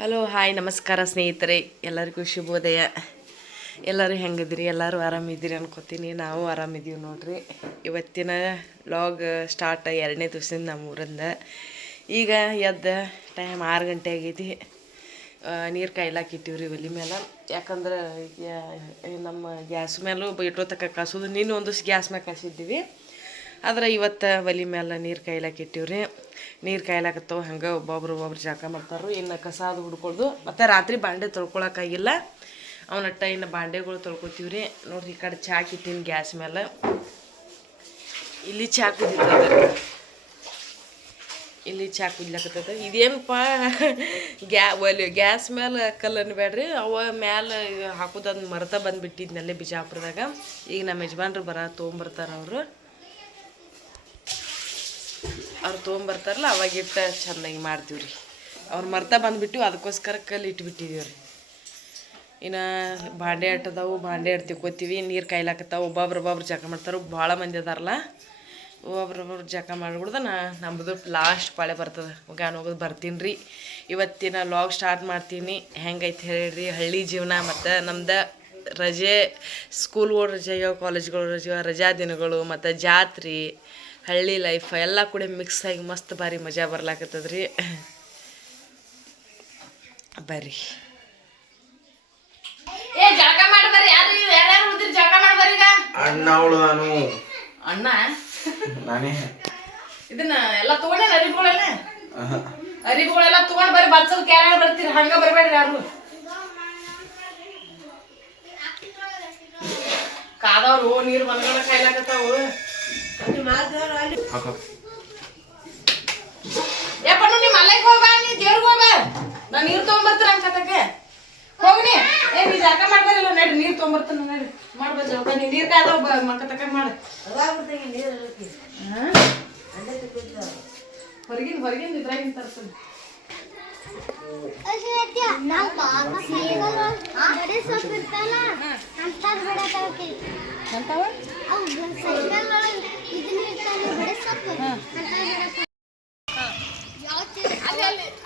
Hello hi ನಮಸ್ಕಾರ ಸ್ನೇಹಿತರೆ, ಎಲ್ಲರಿಗೂ ಶುಭೋದಯ. ಎಲ್ಲರೂ ಹೆಂಗಿದ್ರಿ? ಎಲ್ಲರೂ ಆರಾಮಿದ್ದೀರಿ ಅನ್ಕೋತೀನಿ. ನಾವು ಆರಾಮಿದ್ದೀವಿ ನೋಡ್ರಿ. ಇವತ್ತಿನ ವ್ಲಾಗ್ ಸ್ಟಾರ್ಟ್ 2ನೇ ದಿವಸದಿಂದ ನಮ್ಮ ಊರಿಂದ. ಈಗ ಎದ್ದು ಟೈಮ್ 6 ಗಂಟೆ ಆಗೈತಿ. ನೀರು ಕಾಯ್ಲಾಕ ಇಟ್ಟಿವ್ರಿ ಒಲಿ ಮೇಲೆ. ಯಾಕಂದ್ರೆ ನಮ್ಮ ಗ್ಯಾಸ್ ಮೇಲೂ ಇಟ್ಟೋತಕ್ಕ ಕಾಸೋದು. ನೀನು ಒಂದಿವ್ಸ ಗ್ಯಾಸ್ ಮೇಲೆ ಕಾಸಿದ್ದೀವಿ, ಆದ್ರೆ ಇವತ್ತು ಒಲಿ ಮೇಲೆ ನೀರು ಕಾಯ್ಲಾಕ ಇಟ್ಟಿವ್ರಿ. ನೀರು ಕಾಯ್ಲಾಕತ್ತವ. ಹಂಗೆ ಒಬ್ಬೊಬ್ರು ಜಾಕ ಮಾಡ್ತಾರೆ. ಇನ್ನು ಕಸ ಅದು ಹುಡ್ಕೊಳ್ದು. ಮತ್ತು ರಾತ್ರಿ ಬಾಂಡೆ ತೊಳ್ಕೊಳಕ್ಕಾಗಿಲ್ಲ. ಅವನಟ್ಟ ಇನ್ನು ಬಾಂಡೆಗಳು ತೊಳ್ಕೊತೀವ್ರಿ. ನೋಡ್ರಿ, ಈ ಕಡೆ ಚಾ ಇಟ್ಟಿನಿ ಗ್ಯಾಸ್ ಮೇಲೆ. ಇಲ್ಲಿ ಚಾ ಕುದಿತದ. ಇಲ್ಲಿ ಚಾ ಕುದ್ಲಾಕತ್ತದ. ಇದೇನಪ್ಪ ಗ್ಯಾಸ್ ಮೇಲೆ ಕಲ್ಲನ್ನು ಬೇಡ್ರಿ, ಅವ ಮ್ಯಾಲೆ ಹಾಕೋದನ್ನು ಮರ್ತ ಬಂದುಬಿಟ್ಟಿದ್ನಲ್ಲೇ ಬಿಜಾಪುರದಾಗ. ಈಗ ನಮ್ಮ ಯಜಮಾನ್ರು ತೊಗೊಂಬರ್ತಾರೆ. ಅವ್ರು ತೊಗೊಂಬರ್ತಾರಲ್ಲ, ಅವಾಗಿಟ್ಟು ಚೆನ್ನಾಗಿ ಮಾಡ್ತೀವಿ ರೀ. ಅವ್ರು ಮರ್ತ ಬಂದುಬಿಟ್ಟು ಅದಕ್ಕೋಸ್ಕರ ಕಲ್ಲು ಇಟ್ಬಿಟ್ಟಿದ್ದೀವಿ ರೀ. ಇನ್ನು ಬಾಂಡೆ ಅಟ್ಟದವು, ಬಾಂಡೆ ಅಟ್ಟು ತಿಕ್ಕೋತೀವಿ. ನೀರು ಕಾಯ್ಲಾಕತ್ತಾವ. ಒಬ್ಬೊಬ್ರು ಜಕ ಮಾಡ್ತಾರೆ. ಭಾಳ ಮಂದಿ ಅದಾರಲ್ಲ, ಒಬ್ಬೊಬ್ರು ಜಕ ಮಾಡಿಬಿಡ್ದ ನಮ್ಮದು ಲಾಸ್ಟ್ ಪಾಳೆ ಬರ್ತದೆ. ಹೋಗಾನ ಹೋಗೋದು ಬರ್ತೀನಿ ರೀ. ಇವತ್ತಿನ ಲಾಗ್ ಸ್ಟಾರ್ಟ್ ಮಾಡ್ತೀನಿ. ಹೆಂಗೈತೆ ಹೇಳಿರಿ ಹಳ್ಳಿ ಜೀವನ. ಮತ್ತು ನಮ್ದು ರಜೆ, ಸ್ಕೂಲ್ಗಳು ರಜೆ, ಕಾಲೇಜ್ಗಳು ರಜೆ, ರಜಾ ದಿನಗಳು, ಮತ್ತು ಜಾತ್ರೆ, ಹಳ್ಳಿ ಲೈಫ್ ಎಲ್ಲ ಕೂಡ ಮಿಕ್ಸ್ ಆಗಿ ಮಸ್ತ್ ಭಾರಿ ಮಜಾ ಬರ್ಲಾಕತ್ತದ್ರಿ. ಬರ್ರಿ ಜಳಕ ಮಾಡಿ ಬರ್ರಿ. ಯಾರ್ಯಾರು ಉಳಿದ್ರಿ ಜಳಕ ಮಾಡಿ ಬರ್ರಿ. ಈಗ ಅಣ್ಣ ಉಳ್ದಾನು. ಅಣ್ಣ ನಾನೇ ಇದನ್ನ ಎಲ್ಲ ತಗೊಂಡೇನ ಅರಿವುಗಳೆಲ್ಲ ತಗೊಂಡ್ ಬರ್ರಿ. ಬಲ್ಸಲ್ ಯಾರ್ಯಾರು ಬರ್ತೀರಿ, ಹಂಗ ಬರ್ಬೇಡ್ರಿ ಯಾರು. ಕಾದವ್ರು ನೀರು ಮನಗಣ ಕಾಯ್ಲಾಕತ್ತಾವು. ಯಾಪಣ್ಣ ನಿಮ್ಮ ಮಲ್ಲೈಗೆ ಹೋಗ, ನೀ ದೇವ್ರಿಗೆ ಹೋಗ. ನಾನು ನೀರು ತೊಗೊಂಬರ್ತೀನಿ ನಮ್ಮ ಕತಕ್ಕೆ ಹೋಗ್ನಿ. ನೀ ಜಳಕ ಮಾಡ್ಬಾರಿಲ್ಲ, ನಡ್ರಿ ನೀರು ತೊಗೊಂಬರ್ತಾನೆ. ನಡ್ರಿ ಮಾಡ್ಬೋದು ಜಳಕ. ನೀ ನೀರು ಕಾಯ್ದವ ಮಕ್ಕತಕ್ಕ ಮಾಡಿ. ಹೊರಗಿಂದ ಇದ್ರಾಗಿಂದ ತರ್ತೀನಿ.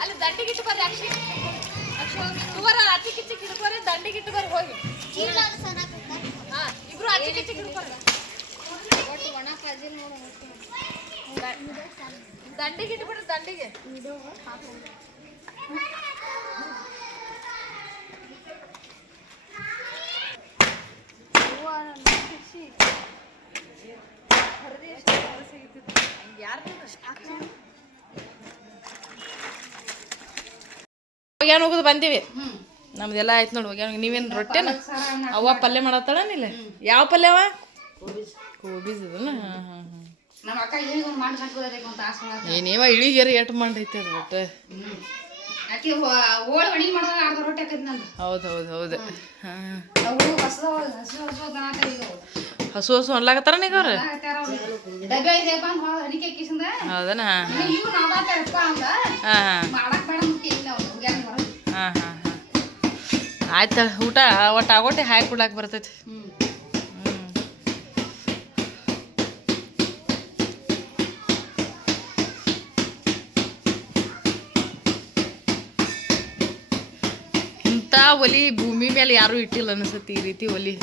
ಅಲ್ಲಿ ದಂಡಿಗಿಟ್ಟು ಬರ್ರಿ. ಅಕ್ಷಿ ಅಚ್ಚಿ ಕಿಚ್ಚಿ ಹಿಡ್ಕೋರಿ. ದಂಡಿಗಿಟ್ಟು ಬರ್ರಿ ಹೋಗಿ. ಇಬ್ರು ಅಚ್ಚಿ ಕಿಚ್ಚಿ ಹಿಡ್ಕೋರಿ. ದಂಡಿಗಿಟ್ಟು ಬಿಡ್ರಿ. ದಂಡಿಗೆ ಹೋಗ್ಯಾನ ಹೋಗುದು ಬಂದೀವಿ. ನಮ್ದೆಲ್ಲ ಆಯ್ತು ನೋಡಿ. ಹೋಗ್ಯಾನ. ನೀವೇನು ರೊಟ್ಟಿನ ಅವ್ವ ಪಲ್ಯ ಮಾಡತ್ತಾಳನಿಲ್ಲ? ಯಾವ ಪಲ್ಯವ? ಕೋಬೀಸ್ ಇದನ್ನ. ಏನೇವ ಇಳಿಗೇರಿ ಎಟ್ ಮಾಡೈತೆ ಅದು ಒಟ್ಟು. ಹೌದು ಹಸು ಅನ್ಲಾಕತ್ತಾರ ಈಗ ಅವ್ರು. ಹೌದನ? ಆಯ್ತ. ಊಟ ಒಟ್ಟು ಆಗೋಟೆ ಹಾಕಿ ಕೊಡ್ಲಾಕ ಬರ್ತೈತಿ. ಇಂಥ ಒಲಿ ಭೂಮಿ ಮೇಲೆ ಯಾರು ಇಟ್ಟಿಲ್ಲ ಅನಿಸುತ್ತೆ. ಈ ರೀತಿ ಒಲಿ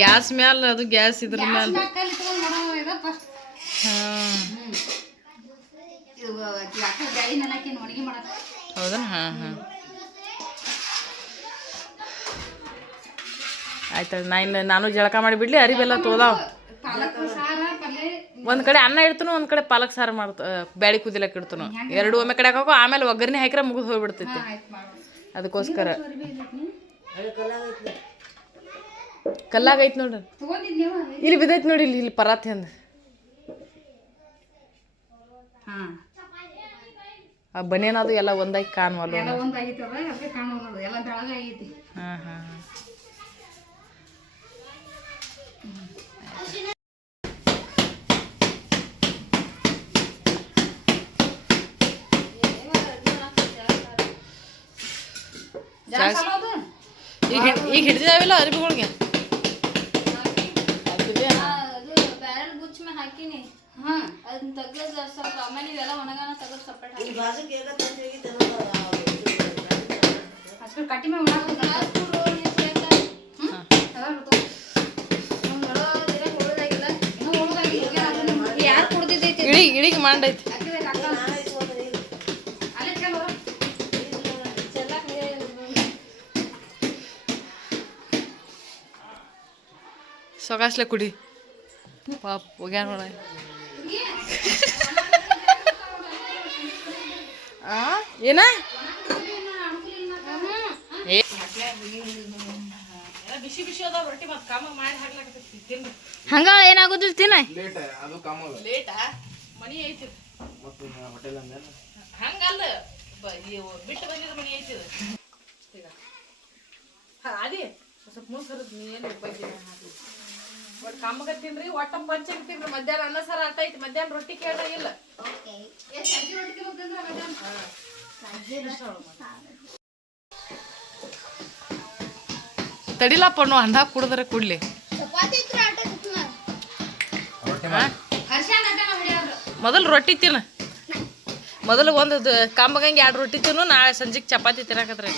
ಗ್ಯಾಸ್ ಮ್ಯಾಲ, ಅದು ಗ್ಯಾಸ್ ಇದ್ರ ಮ್ಯಾಲ. ಹೌದಾ? ಆಯ್ತಲ್ಲ. ನಾನು ಜಳಕ ಮಾಡಿಬಿಡ್ಲಿ. ಅರಿವೆಲ್ಲ ತೋದಾವ. ಒಂದ್ ಕಡೆ ಅನ್ನ ಇಡ್ತನು, ಒಂದ್ ಕಡೆ ಪಾಲಕ್ ಸಾರು ಬ್ಯಾಳಿ ಕುದಿಲಕ್ಕೆ ಇಡ್ತನು. ಎರಡು ಒಮ್ಮೆ ಕಡೆ ಹಾಕೋ, ಆಮೇಲೆ ಒಗ್ಗರಣೆ ಹಾಕಿರ ಮುಗಿದು ಹೋಗ್ಬಿಡ್ತೈತಿ. ಅದಕ್ಕೋಸ್ಕರ ಕಲ್ಲಾಗೈತಿ ನೋಡ್ರಿ. ಇಲ್ಲಿ ಬಿದ್ದೈತಿ ನೋಡಿ. ಇಲ್ಲಿ ಪರಾತಿ ಅಂದ ಆ ಬನೇನದು ಎಲ್ಲ ಒಂದಾಗಿ ಕಾಣುವಲ್ಲ. ಈಗ ಹಿಡ್ದಿದಾವಿಲ್ಲ ಅರಿಬಿಗಳಿಗೆ. ಹಾ ಅದನ್ನ ತೆಗ್ದು ಸ್ವಲ್ಪ ಆಮೇಲೆ ಇವೆಲ್ಲ ಒಣಗಾನ ತೆಗೆದು ಸಪ್ರೇಟ್ ಹಾಕಿ ಅಷ್ಟು ಕಟ್ಟಿ ಮೇಲೆ ಯಾರು ಕುಡ್ದಿದ್ದೈತಿ ಇಳಿಗೆ ಮಾಡೈತಿ ಸೊಗಾಸ್ಲೆ ಕುಡಿ ಪಾಪ ಹೋಗ್ಯಾನ ನೋಡ ಏನ ಬಿಸಿ ಬಿಸಿ ಅದಾವ ರೊಟ್ಟಿ ಮತ್ತೆ ಕಾಮ ಮಾಡಿ ಹಾಕ್ಲಾಕತ್ತಿ ತಿನ್ನು ಹಂಗ ಏನಾಗೋದಿಲ್ಲ ತಿನ್ನ ಲೇಟ್ ಅದು ಕಾಮಲ್ಲ ಲೇಟಾ ಮನಿ ಐತಿ ಮತ್ತು ಹೋಟೆಲ್ ಅಂದ ಹಂಗಲ್ಲ ಬಿಟ್ಟು ಬಂದಿದ್ದು ಮನಿ ಐತಿ ಈಗ ಅದೇ ಸ್ವಲ್ಪ ಮುಸ್ಕರದ್ ನೀನು ಬೈದಿನ ಹಾಕಿ ಒಟ್ಟು ಕಾಮಗತ್ತೀನ್ರಿ ಒಟ್ಟ ಪಂಚಂಗ್ ತಿನ್ರಿ ಮಧ್ಯಾಹ್ನ ಅನ್ನ ಸಾರ ಆಟ ಐತಿ ಮಧ್ಯಾಹ್ನ ರೊಟ್ಟಿ ಕೇಳಾಗಿಲ್ಲ ತಡಿಲಪ್ಪ ನಾವು ಅನ್ನ ಕುಡಿದ್ರೆ ಕುಡ್ಲಿ ಮೊದಲು ರೊಟ್ಟಿ ತಿನ್ನ ಮೊದಲು ಒಂದು ಕಾಂಬಗಂಗೆ 2 ರೊಟ್ಟಿ ತಿನ್ನು ನಾಳೆ ಸಂಜೆಗೆ ಚಪಾತಿ ತಿನ್ನಕತ್ರಿ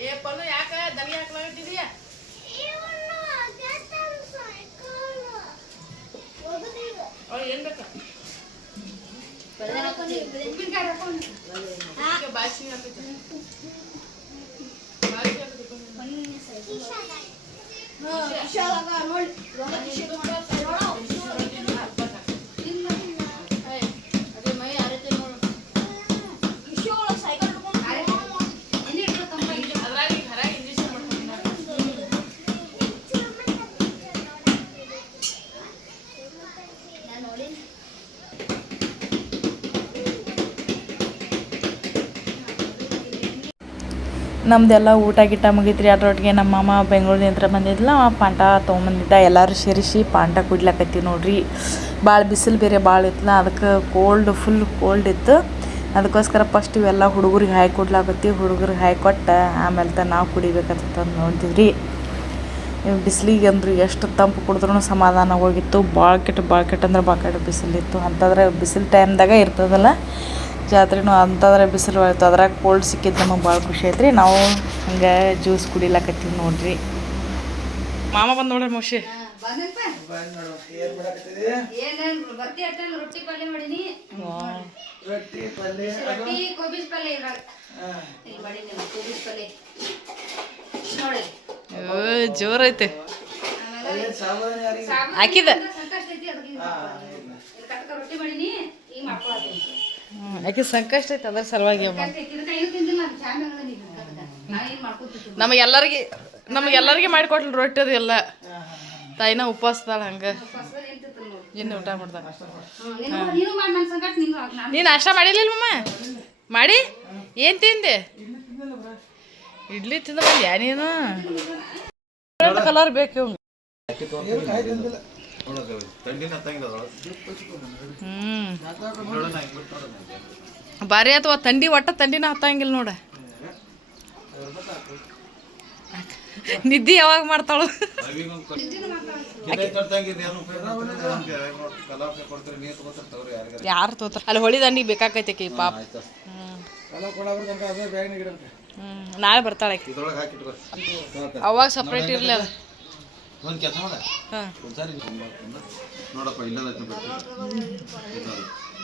ಏ ಪನ್ನು ಯಾಕ ದನಿ ಹಾಕ್ಲಾಗತ್ತಿದೀಯ ಏನ್ ಬೇಕು ಬಾಸಿ ನಮ್ದೆಲ್ಲ ಊಟ ಗಿಟ್ಟ ಮುಗಿತ್ರಿ ಅದ್ರೊಟ್ಟಿಗೆ ನಮ್ಮ ಮಾಮ ಬೆಂಗಳೂರಿನಿಂದ ಬಂದಿದ್ಲ ಪಾಂಟ ತೊಗೊಂಬಂದಿದ್ದ ಎಲ್ಲರೂ ಸೇರಿಸಿ ಪಾಂಟ ಕುಡ್ಲಕತ್ತೀವಿ ನೋಡ್ರಿ ಭಾಳ ಬಿಸಿಲು ಬೇರೆ ಭಾಳ ಇತ್ತಲ್ಲ ಅದಕ್ಕೆ ಫುಲ್ ಕೋಲ್ಡ್ ಇತ್ತು ಅದಕ್ಕೋಸ್ಕರ ಫಸ್ಟ್ ಇವೆಲ್ಲ ಹುಡುಗರಿಗೆ ಹಾಕಿ ಕೊಡ್ಲಾಕತ್ತೀವಿ ಹುಡುಗರಿಗೆ ಹಾಕಿ ಕೊಟ್ಟು ಆಮೇಲೆ ನಾವು ಕುಡಿಬೇಕಂತ ನೋಡ್ತೀವಿ ಬಿಸಿಲಿಗೆ ಅಂದ್ರೆ ಎಷ್ಟು ತಂಪು ಕುಡಿದ್ರೂ ಸಮಾಧಾನ ಹೋಗಿತ್ತು ಭಾಳ ಕೆಟ್ಟ ಅಂದ್ರೆ ಭಾಳ ಕೆಟ್ಟ ಬಿಸಿಲಿತ್ತು ಅಂತಂದ್ರೆ ಬಿಸಿಲು ಟೈಮ್ದಾಗ ಇರ್ತದಲ್ಲ ಜಾತ್ರೆನೂ ಅಂತಂದ್ರೆ ಬಿಸಿಲು ಆಯ್ತು ಅದ್ರಾಗ ಕೋಲ್ಡ್ ಸಿಕ್ಕಿದ್ದು ನಮಗೆ ಭಾಳ ಖುಷಿ ಐತ್ರಿ ನಾವು ಹಂಗೆ ಜ್ಯೂಸ್ ಕುಡಿಲಕತ್ತೀವಿ ನೋಡ್ರಿ ಮಾಮ ಬಂದು ನೋಡ್ರಿ ಮೋಶಿ ರೊಟ್ಟಿ ಪಲ್ಯ ಮಾಡೀನಿ ರೊಟ್ಟಿ ಕೋಬಿಸ್ ಪಲ್ಯ ಮಾಡೀನಿ ಕೋಬಿಸ್ ಪಲ್ಯ ನೋಡಿ ಜೋರೈತೆ ಹಾಕಿದ ಸಂಕಷ್ಟ ಐತಿ ಅದಕ್ಕೆ ಕಟ್ಕ ರೊಟ್ಟಿ ಮಾಡೀನಿ ಈಗ ಮಾಡ್ಕೊಳತ್ತೀನಿ ಯಾಕೆ ಸಂಕಷ್ಟ ಐತೆ ಅದ್ರ ಸಲುವಾಗಿ ನಮಗೆಲ್ಲರಿಗೆ ಮಾಡಿಕೊಟ್ಲು ರೊಟ್ಟಿ ಅದು ಎಲ್ಲ ತಾಯಿನ ಉಪವಾಸದಾಳ ಹಂಗೆ ಇನ್ನು ಊಟ ಮಾಡ್ದಾಗ ನೀನು ನಾಷ್ಟ ಮಾಡಿರ್ಲಿಲ್ಲ ಮಮ್ಮ ಮಾಡಿ ಏನು ತಿಂದೆ ಇಡ್ಲಿ ತಿಂದ ಬಂದ್ಯಾ ನೀನು ಕಲರ್ ಬೇಕು ಬಾರಿ ಅಥವಾ ಥಂಡಿ ಒಟ್ಟ ಥಂಡಿನ ಹತ್ತಂಗಿಲ್ಲ ನೋಡ ನಿದ್ದೆ ಯಾವಾಗ ಮಾಡ್ತಾಳು ಯಾರು ತೋತಾರ ಅಲ್ಲಿ ಹೊಳಿ ದಂಡಿಗೆ ಬೇಕಾಕೈತಿ ಪಾಪ ನಾಳೆ ಬರ್ತಾಳೆ ಅವಾಗ ಸಪ್ರೇಟ್ ಇರ್ಲಿ ಅದ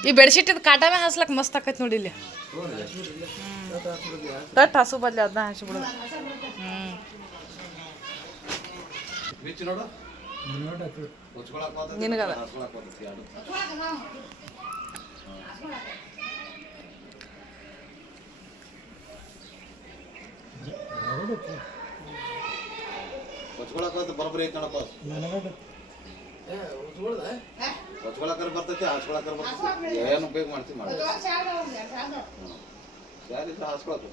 ಈ ಬೆಡ್ಶೀಟ್ ಕಾಟ ಮೇಲೆ ಹಾಸ್ಲಕ್ ಮಸ್ತ್ ಆಕೈತಿ ನೋಡಿ ಇಲ್ಲಿ ತಟ್ ಹಸು ಬದ್ಲಿ ಅದನ್ನ ಹಾಸಿಬಿಡೋದು ನಿನಗದ ಬರೋಬ್ಬರಿ ಐತಿ ನೋಡಪ್ಪ ಹೊಚ್ಕೊಳಕರ್ ಬರ್ತೈತಿ ಹಾಸ್ಕೊಳಕರ್ ಬರ್ತೈತಿ ಏನು ಉಪಯೋಗ ಮಾಡ್ತೀವಿ ಮಾಡಿ ಯಾರಿದ್ರೆ ಹಾಸ್ಕೊಳಕ್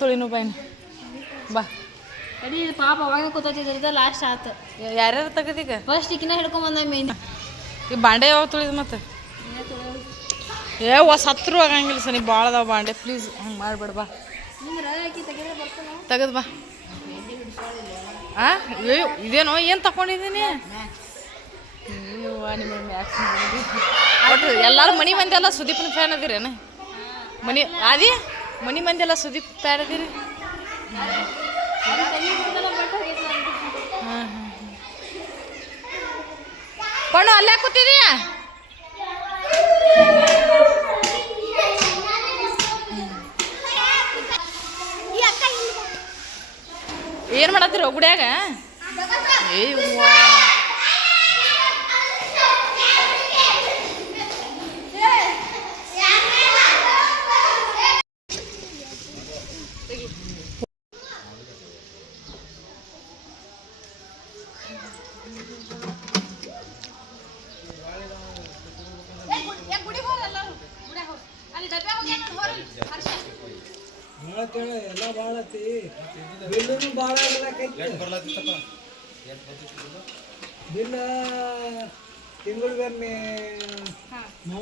ತೊಳಿನು ಬಾಯ್ನ ಬಾ ಅಡಿ ಪಾಪ ಅವಾಗ ಕೂತಿದ್ದ ಲಾಸ್ಟ್ ಆತು. ಯಾರ್ಯಾರು ತೆಗದೀಗ ಫಸ್ಟ್ ಈಕಿನ ಹಿಡ್ಕೊಂಬಂದ ಮೇನ್ ಈ ಬಾಂಡೆ ಯಾವಾಗ ತುಳಿದು ಮತ್ತೆ ಸತ್ರು ಆಗಂಗಿಲ್ಲ ಸರ್ ನೀವು ಭಾಳ ಅದಾವ ಬಾಂಡೆ ಪ್ಲೀಸ್ ಹಂಗೆ ಮಾಡ್ಬೇಡ ಬಾ ತೆಗದು ಬಾ ಇದೇನೋ ಏನು ತಗೊಂಡಿದ್ದೀನಿ ನಿಮ್ಮ ಒಟ್ಟು ಎಲ್ಲರೂ ಮನೆ ಮಂದಿ ಎಲ್ಲ ಸುದೀಪ್ನ ಫ್ಯಾನ್ ಅದಿರೇನು ಮನೆ ಮಂದಿ ಎಲ್ಲ ಸುದೀಪ್ ಫ್ಯಾನ್ ಅದಿರಿ ಪಣ್ಣು ಅಲ್ಲೇ ಕೂತಿದೀಯಾ ಏನು ಮಾಡತ್ತೀರ ಗುಡಿಯಾಗ ಎಲ್ಲ ಬಾಳತಿ ಬಿಲ್ಲು ಭಾಳ ಬಿಲ್ ತಿಂಗಳಿಗೆ 35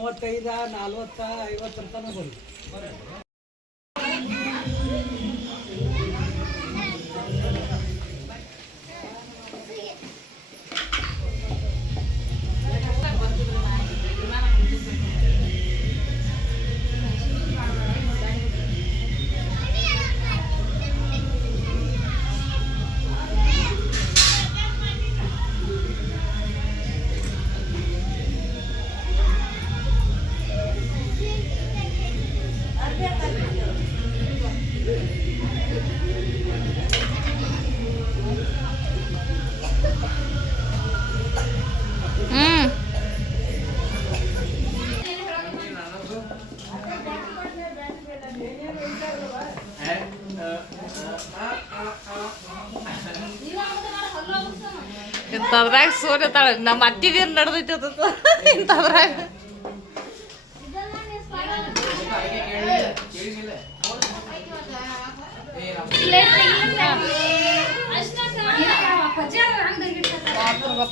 40 50 ತನಕ ಬರುತ್ತೆ. ಇಂಥದ್ರಾಗ ಸೋನೆ ನಮ್ಮ ಅತ್ತಿದೇನು ನಡೆದೈತಿ ಇಂಥದ್ರಾಗ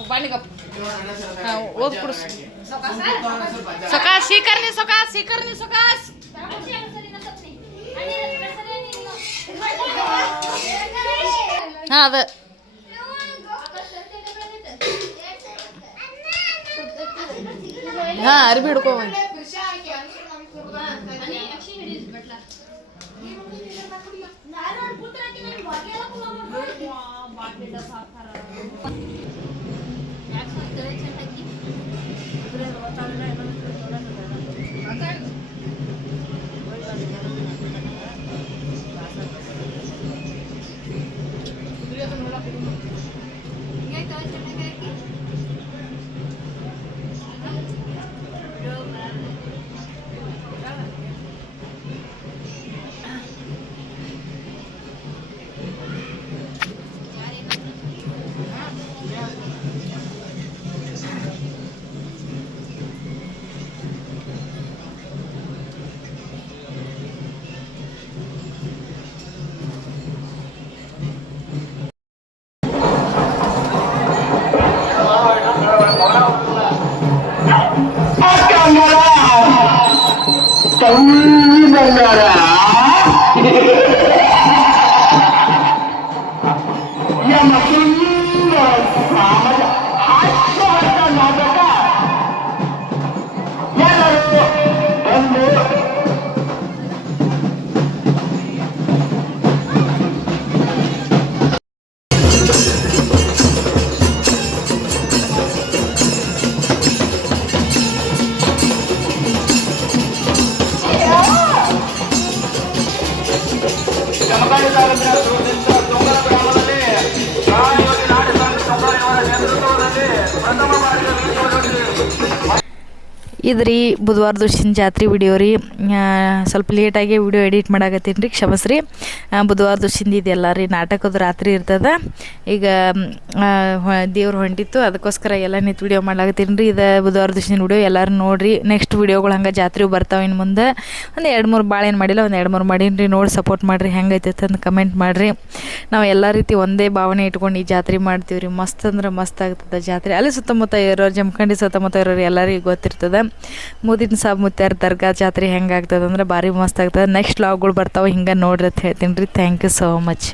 ಬಾಣಿಗಪ್ಪ ಓದ್ ಕೊಡು ಸೊಕಾಸ್ ಸೀಕರ್ನಿ ಸೊಕಾಸ್ ಹಾಂ ಅದ ಹಾಂ ಅರ್ಬಿ ಹಿಡ್ಕೊ ಇದ್ರಿ ಬುಧವಾರ ದಿವಸಿನ ಜಾತ್ರೆ ವಿಡಿಯೋ ರೀ. ಸ್ವಲ್ಪ ಲೇಟಾಗಿ ವಿಡಿಯೋ ಎಡಿಟ್ ಮಾಡಾಕತ್ತೀನಿ ರೀ, ಕ್ಷಮಸ್ರಿ. ಬುಧವಾರ ದಿವಸಿಂದ ಇದೆಲ್ಲ ರೀ. ನಾಟಕದ ರಾತ್ರಿ ಇರ್ತದೆ. ಈಗ ದೇವ್ರು ಹೊಂಟಿತ್ತು, ಅದಕ್ಕೋಸ್ಕರ ಎಲ್ಲ ನಿಂತು ವಿಡಿಯೋ ಮಾಡ್ಲಾಕತ್ತೀನಿ ರೀ. ಇದು ಬುಧವಾರ ದಿವಸಿನ ವಿಡಿಯೋ ಎಲ್ಲರೂ ನೋಡಿರಿ. ನೆಕ್ಸ್ಟ್ ವಿಡಿಯೋಗಳು ಹಂಗೆ ಜಾತ್ರೆ ಬರ್ತಾವೆ ಇನ್ನು ಮುಂದೆ. ಒಂದು 2-3 ಭಾಳ ಏನು ಮಾಡಿಲ್ಲ, ಒಂದು 2-3 ಮಾಡೀನಿ ರೀ. ನೋಡಿ ಸಪೋರ್ಟ್ ಮಾಡಿರಿ, ಹೆಂಗೈತೆ ಅಂತ ಕಮೆಂಟ್ ಮಾಡಿರಿ. ನಾವು ಎಲ್ಲ ರೀತಿ ಒಂದೇ ಭಾವನೆ ಇಟ್ಕೊಂಡು ಈ ಜಾತ್ರೆ ಮಾಡ್ತೀವಿ ರೀ. ಮಸ್ತ್ ಅಂದ್ರೆ ಮಸ್ತ್ ಆಗ್ತದೆ ಜಾತ್ರೆ. ಅಲ್ಲಿ ಸುತ್ತಮುತ್ತ ಇರೋರು, ಜಮಖಂಡಿ ಸುತ್ತಮುತ್ತ ಇರೋರು ಎಲ್ಲರಿಗೂ ಗೊತ್ತಿರ್ತದೆ. ಮುದಿನ ಸಾಬ್ ಮುತ್ಯಾರ ದರ್ಗಾ ಜಾತ್ರೆ ಹೆಂಗೆ ಆಗ್ತದೆ ಅಂದ್ರೆ ಭಾರಿ ಮಸ್ತ್ ಆಗ್ತದೆ. ನೆಕ್ಸ್ಟ್ ವ್ಲಾಗ್ಗಳು ಬರ್ತಾವೆ, ಹಿಂಗೆ ನೋಡ್ರಿ ಅಂತ ಹೇಳ್ತೀನಿ ರೀ. Thank you so much.